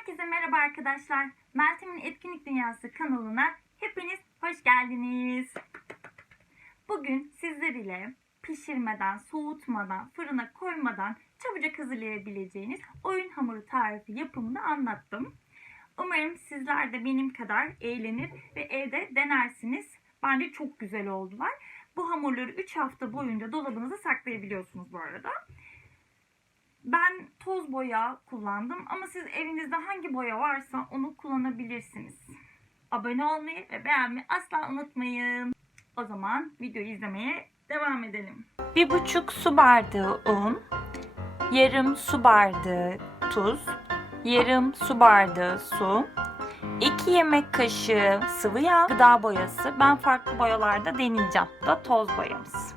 Herkese merhaba arkadaşlar. Meltem'in Etkinlik Dünyası kanalına hepiniz hoş geldiniz. Bugün sizler ile pişirmeden, soğutmadan, fırına koymadan çabucak hazırlayabileceğiniz oyun hamuru tarifi yapımını anlattım. Umarım sizler de benim kadar eğlenir ve evde denersiniz. Bence çok güzel oldular. Bu hamurları 3 hafta boyunca dolabınıza saklayabiliyorsunuz bu arada. Ben toz boya kullandım ama siz evinizde hangi boya varsa onu kullanabilirsiniz. Abone olmayı ve beğenmeyi asla unutmayın. O zaman videoyu izlemeye devam edelim. Bir buçuk su bardağı un, yarım su bardağı tuz, yarım su bardağı su, 2 yemek kaşığı sıvı yağ, gıda boyası. Ben farklı boyalarda deneyeceğim. Da toz boyamız.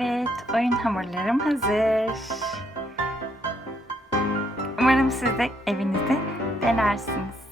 Evet, oyun hamurlarım hazır. Umarım siz de evinizde denersiniz.